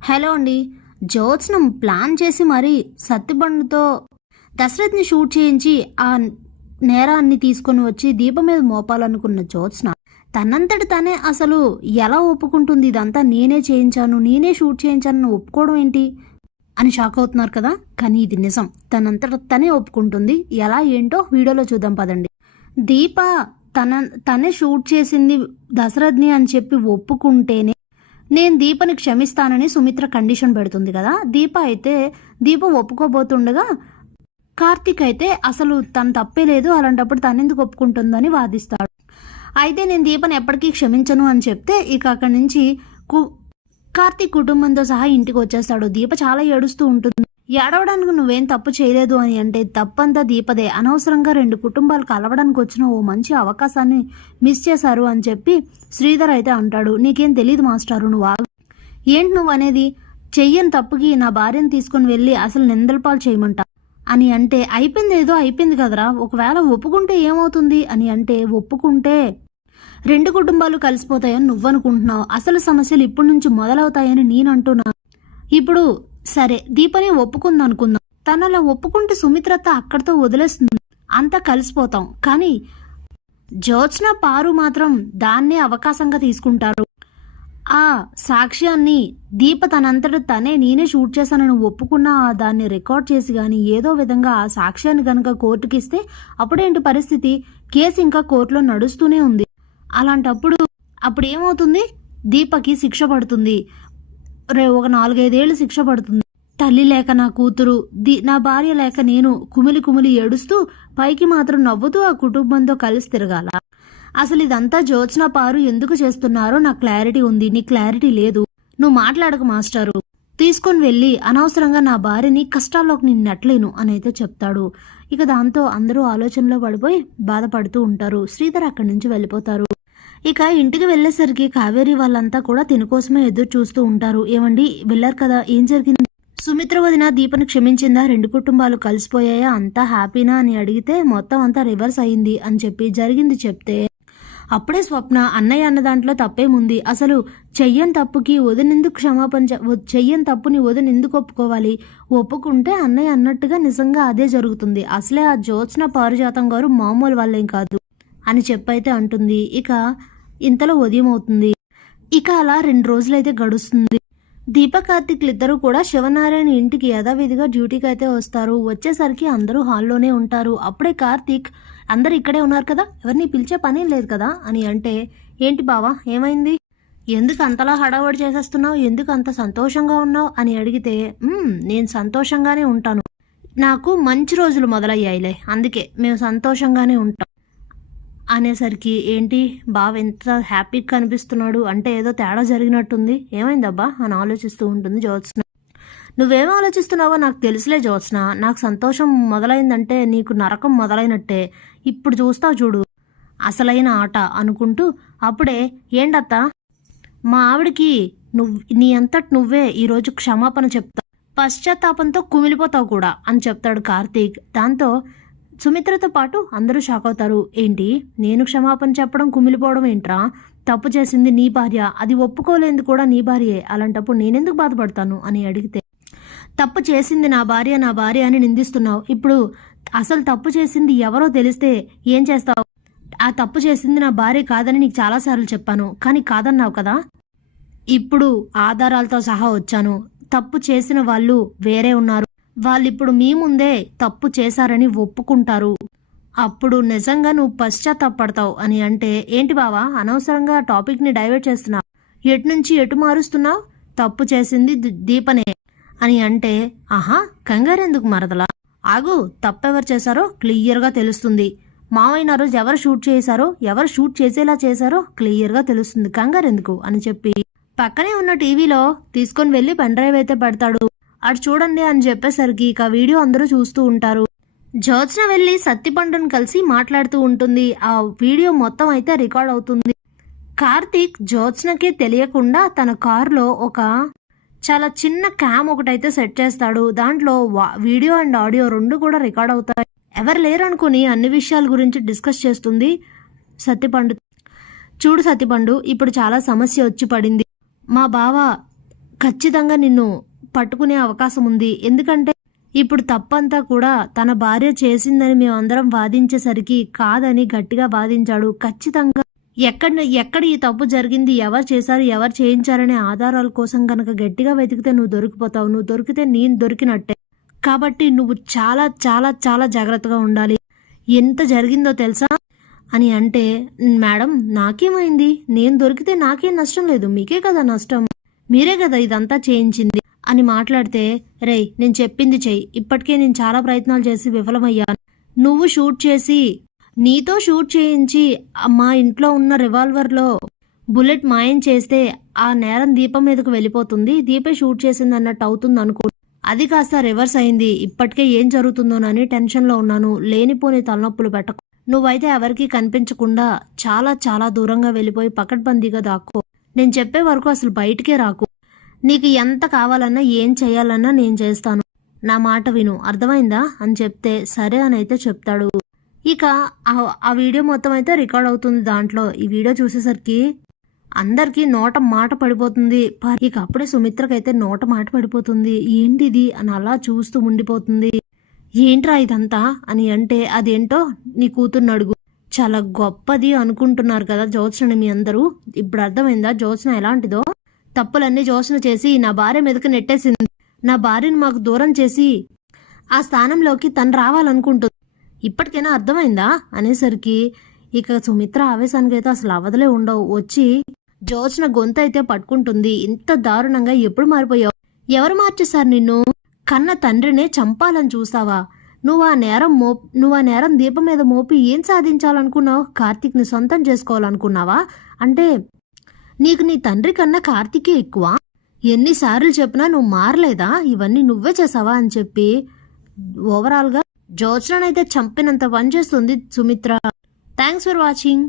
Hello అండి. జ్యోత్స్నం plan చేసి మరీ సత్తిబండుతో దశరథ్ని షూట్ చేయించి ఆ నేరాన్ని తీసుకొని వచ్చి దీపం మీద మోపాలనుకున్న జ్యోత్స్న తనంతటి తనే అసలు ఎలా ఒప్పుకుంటుంది ఇదంతా నేనే చేయించాను నేనే షూట్ చేయించాను ఒప్పుకోవడం ఏంటి? అని షాక్ అవుతున్నారు కదా. కానీ ఇది నిజం. తనంతట తనే ఒప్పుకుంటుంది. ఎలా ఏంటో వీడియోలో చూద్దాం పదండి. దీప తన తనే షూట్ చేసింది దశరథ్ని అని చెప్పి ఒప్పుకుంటేనే నేను దీపని క్షమిస్తానని సుమిత్ర కండిషన్ పెడుతుంది కదా. దీప అయితే దీప ఒప్పుకోబోతుండగా కార్తీక్ అయితే అసలు తను తప్పే లేదు అలాంటప్పుడు తను ఎందుకు ఒప్పుకుంటుందని వాదిస్తాడు. అయితే నేను దీపని ఎప్పటికీ క్షమించను అని చెప్తే ఇక అక్కడి నుంచి కు కార్తీక్ కుటుంబంతో సహా ఇంటికి వచ్చేస్తాడు. దీప చాలా ఏడుస్తూ ఉంటుంది. ఏడవడానికి నువ్వేం తప్పు చేయలేదు అని అంటే తప్పంతా దీపదే. అనవసరంగా రెండు కుటుంబాలు కలవడానికి వచ్చిన ఓ మంచి అవకాశాన్ని మిస్ చేశారు అని చెప్పి శ్రీధర్ అయితే అంటాడు. నీకేం తెలియదు మాస్టారు నువ్వు ఏంటి నువ్వు అనేది? చెయ్యని తప్పుకి నా భార్యను తీసుకొని వెళ్ళి అసలు నిందలపాలు చేయమంటా? అని అంటే అయిపోయింది ఏదో అయిపోయింది కదరా. ఒకవేళ ఒప్పుకుంటే ఏమవుతుంది? అని అంటే ఒప్పుకుంటే రెండు కుటుంబాలు కలిసిపోతాయని నువ్వనుకుంటున్నావు. అసలు సమస్యలు ఇప్పటి నుంచి మొదలవుతాయని నేను అంటున్నాను ఇప్పుడు సరే దీపని ఒప్పుకుంది అనుకుందాం తను ఒప్పుకుంటే సుమిత్రత అక్కడితో వదిలేస్తుంది. అంతా కలిసిపోతాం. కానీ జ్యోత్స్న పారు మాత్రం దాన్నే అవకాశంగా తీసుకుంటారు. ఆ సాక్ష్యాన్ని దీప తనంతట తనే నేనే షూట్ చేశానని ఒప్పుకున్నా ఆ దాన్ని రికార్డ్ చేసి కానీ ఏదో విధంగా ఆ సాక్ష్యాన్ని కనుక కోర్టుకి ఇస్తే అప్పుడేంటి పరిస్థితి? కేసు ఇంకా కోర్టులో నడుస్తూనే ఉంది. అలాంటప్పుడు అప్పుడు ఏమవుతుంది దీపకి శిక్ష పడుతుంది. రే ఒక నాలుగైదేళ్ళు శిక్ష పడుతుంది. తల్లి లేక నా కూతురు ది నా భార్య లేక నేను కుమిలి కుమిలి ఏడుస్తూ పైకి మాత్రం నవ్వుతూ ఆ కుటుంబంతో కలిసి తిరగాల. అసలు ఇదంతా జ్యోత్స్న పారు ఎందుకు చేస్తున్నారో నాకు క్లారిటీ ఉంది నీ క్లారిటీ లేదు. నువ్వు మాట్లాడక మాస్టారు. తీసుకొని వెళ్ళి అనవసరంగా నా భార్యని కష్టాల్లోకి నేను నెట్టలేను అని అయితే చెప్తాడు. ఇక దాంతో అందరూ ఆలోచనలో పడిపోయి బాధపడుతూ ఉంటారు. శ్రీధర్ అక్కడి నుంచి వెళ్ళిపోతారు. ఇక ఇంటికి వెళ్ళేసరికి కావేరి వాళ్ళంతా కూడా తిన కోసమే ఎదురు చూస్తూ ఉంటారు. ఏమండి? వెళ్ళారు కదా. ఏం జరిగింది? సుమిత్ర వదిన దీపను క్షమించిందా? రెండు కుటుంబాలు కలిసిపోయాయా? అంతా హ్యాపీనా అని అడిగితే మొత్తం అంతా రివర్స్ అయింది అని చెప్పి జరిగింది చెప్తే అప్పుడే స్వప్న అన్నయ్య అన్న దాంట్లో తప్పేముంది? అసలు చెయ్యని తప్పుకి వదినెందుకు క్షమాపణ చెయ్యని తప్పుని వదిన ఎందుకు ఒప్పుకోవాలి? ఒప్పుకుంటే అన్నయ్య అన్నట్టుగా నిజంగా అదే జరుగుతుంది. అసలే ఆ జ్యోత్స్న పారిజాతం గారు మామూలు వాళ్ళేం కాదు. అని చెప్పైతే అంటుంది. ఇక ఇంతలో ఉదయం అవుతుంది. ఇక అలా రెండు రోజులైతే గడుస్తుంది. దీప కార్తిక్లు ఇద్దరు కూడా శివనారాయణ ఇంటికి యథావిధిగా డ్యూటీకి అయితే వస్తారు. వచ్చేసరికి అందరూ హాల్లోనే ఉంటారు. అప్పుడే కార్తీక్ అందరు ఇక్కడే ఉన్నారు కదా? ఎవరిని పిలిచే పని లేదు కదా? అని అంటే ఏంటి బావా ఏమైంది? ఎందుకు అంతలా హడావడి చేసేస్తున్నావు? ఎందుకు అంత సంతోషంగా ఉన్నావు? అని అడిగితే నేను సంతోషంగానే ఉంటాను. నాకు మంచి రోజులు మొదలయ్యాయిలే. అందుకే మేము సంతోషంగానే ఉంటాం. అనేసరికి ఏంటి? బావ ఎంత హ్యాపీగా కనిపిస్తున్నాడు? అంటే ఏదో తేడా జరిగినట్టుంది. ఏమైందబ్బా? అని ఆలోచిస్తూ ఉంటుంది జ్యోత్స్న. నువ్వేం ఆలోచిస్తున్నావో నాకు తెలుసులే జ్యోత్స్న. నాకు సంతోషం మొదలైందంటే నీకు నరకం మొదలైనట్టే. ఇప్పుడు చూస్తావు చూడు. అసలైన ఆట అనుకుంటూ అప్పుడే ఏంటత్త? మా ఆవిడికి నువ్వు నీ అంతటి నువ్వే ఈరోజు క్షమాపణ చెప్తావు పశ్చాత్తాపంతో కుమిలిపోతావు కూడా అని చెప్తాడు కార్తీక్. దాంతో సుమిత్రతో పాటు అందరూ షాక్ అవుతారు. ఏంటి? నేను క్షమాపణ చెప్పడం కుమిలిపోవడం ఏంట్రా? తప్పు చేసింది నీ భార్య. అది ఒప్పుకోలేంది కూడా నీ భార్యే. అలాంటప్పుడు నేనెందుకు బాధపడతాను? అని అడిగితే తప్పు చేసింది నా భార్య నా భార్య అని నిందిస్తున్నావు. ఇప్పుడు అసలు తప్పు చేసింది ఎవరో తెలిస్తే ఏం చేస్తావు? ఆ తప్పు చేసింది నా భార్య కాదని నీకు చాలాసార్లు చెప్పాను. కానీ కాదన్నావు కదా? ఇప్పుడు ఆధారాలతో సహా వచ్చాను. తప్పు చేసిన వాళ్ళు వేరే ఉన్నారు. వాళ్ళిప్పుడు మీ ముందే తప్పు చేశారని ఒప్పుకుంటారు. అప్పుడు నిజంగా నువ్వు పశ్చాత్తాపడతావు అని అంటే ఏంటి బావా అనవసరంగా టాపిక్ని డైవర్ట్ చేస్తున్నావు? ఎటు నుంచి ఎటు మారుస్తున్నావు? తప్పు చేసింది దీపనే అని అంటే ఆహా కంగారెందుకు మరదలా? ఆగు తప్పెవరు చేశారో క్లియర్గా తెలుస్తుంది. మావైన రోజు ఎవరు షూట్ చేశారో ఎవరు షూట్ చేసేలా చేశారో క్లియర్గా తెలుస్తుంది. కంగారెందుకు అని చెప్పి పక్కనే ఉన్న టీవీలో తీసుకొని వెళ్ళి పెన్ డ్రైవ్ అయితే పెడతాడు. అటు చూడండి అని చెప్పేసరికి ఇక వీడియో అందరూ చూస్తూ ఉంటారు. జ్యోత్స్న వెళ్ళి సత్తిపండును కలిసి మాట్లాడుతూ ఉంటుంది. ఆ వీడియో మొత్తం అయితే రికార్డ్ అవుతుంది. కార్తీక్ జ్యోత్స్నకి తెలియకుండా తన కారులో ఒక చాలా చిన్న క్యామ్ ఒకటైతే సెట్ చేస్తాడు. దాంట్లో వా- వీడియో అండ్ ఆడియో రెండు కూడా రికార్డ్ అవుతాయి. ఎవరు లేరనుకుని అన్ని విషయాల గురించి డిస్కస్ చేస్తుంది సత్యపండు చూడు సత్యపండు ఇప్పుడు చాలా సమస్య వచ్చి పడింది. మా బావ ఖచ్చితంగా నిన్ను పట్టుకునే అవకాశం ఉంది. ఎందుకంటే ఇప్పుడు తప్పంతా కూడా తన భార్య చేసిందని మేమందరం వాదించేసరికి కాదని గట్టిగా వాదించాడు. ఖచ్చితంగా ఎక్కడ ఎక్కడ ఈ తప్పు జరిగింది ఎవరు చేశారు ఎవరు చేయించారనే ఆధారాల కోసం కనుక గట్టిగా వెతికితే నువ్వు దొరికిపోతావు. నువ్వు దొరికితే నేను దొరికినట్టే. కాబట్టి నువ్వు చాలా చాలా చాలా జాగ్రత్తగా ఉండాలి. ఎంత జరిగిందో తెలుసా అని అంటే మేడం నాకేమైంది? నేను దొరికితే నాకేం నష్టం లేదు. మీకే కదా నష్టం. మీరే కదా ఇదంతా చేయించింది. అని మాట్లాడితే రేయ్ నేను చెప్పింది చెయ్యి. ఇప్పటికే నేను చాలా ప్రయత్నాలు చేసి విఫలమయ్యాను. నువ్వు షూట్ చేసి నీతో షూట్ చేయించి మా ఇంట్లో ఉన్న రివాల్వర్లో బుల్లెట్ మాయం చేస్తే ఆ నేరం దీపం మీదకు వెళ్ళిపోతుంది. దీపే షూట్ చేసింది అన్నట్టు అవుతుంది అనుకో అది కాస్త రివర్స్ అయింది. ఇప్పటికే ఏం జరుగుతుందోనని టెన్షన్లో ఉన్నాను. లేనిపోని తలనొప్పులు పెట్టకు. నువ్వైతే ఎవరికీ కనిపించకుండా చాలా చాలా దూరంగా వెళ్ళిపోయి పకడ్బందీగా దాక్కో. నేను చెప్పే వరకు అసలు బయటికే రాకు. నీకు ఎంత కావాలన్నా ఏం చేయాలన్నా నేను చేస్తాను. నా మాట విను. అర్థమైందా? అని చెప్తే సరే అని అయితే చెప్తాడు. ఇక ఆ- ఆ వీడియో మొత్తం అయితే రికార్డ్ అవుతుంది దాంట్లో. ఈ వీడియో చూసేసరికి అందరికీ నోట మాట పడిపోతుంది. ప- ఇక అప్పుడే సుమిత్రకైతే నోట మాట పడిపోతుంది. ఏంటిది? అని అలా చూస్తూ ఉండిపోతుంది. ఏంట్రా ఇదంతా? అని అంటే అదేంటో నీ కూతుర్ని అడుగు. చాలా గొప్పది అనుకుంటున్నారు కదా జ్యోత్స్నని మీ అందరూ. ఇప్పుడు అర్థమైందా? జ్యోత్స్న ఎలాంటిదో? తప్పులన్నీ జోషణ చేసి నా భార్య మీదకి నెట్టేసింది. నా భార్యను మాకు దూరం చేసి ఆ స్థానంలోకి తను రావాలనుకుంటుంది. ఇప్పటికైనా అర్థమైందా? అనేసరికి ఇక సుమిత్ర ఆవేశానికి అయితే అసలు అవదలే ఉండవు. వచ్చి జోచన గొంత అయితే పట్టుకుంటుంది. ఇంత దారుణంగా ఎప్పుడు మారిపోయావు? ఎవరు మార్చేశారు నిన్ను? కన్న తండ్రినే చంపాలని చూస్తావా నువ్వు ఆ నేరం మో నువ్వు ఆ నేరం దీపం మీద మోపి ఏం సాధించాలనుకున్నావు? కార్తీక్ని సొంతం చేసుకోవాలనుకున్నావా? అంటే నీకు నీ తండ్రి కన్నా కార్తీకే ఎక్కువ? ఎన్నిసార్లు చెప్పినా నువ్వు మారలేదా? ఇవన్నీ నువ్వే చేసావా అని చెప్పి ఓవరాల్గా జ్యోత్స్ననైతే చంపినంత పని చేస్తుంది సుమిత్ర. Thanks for watching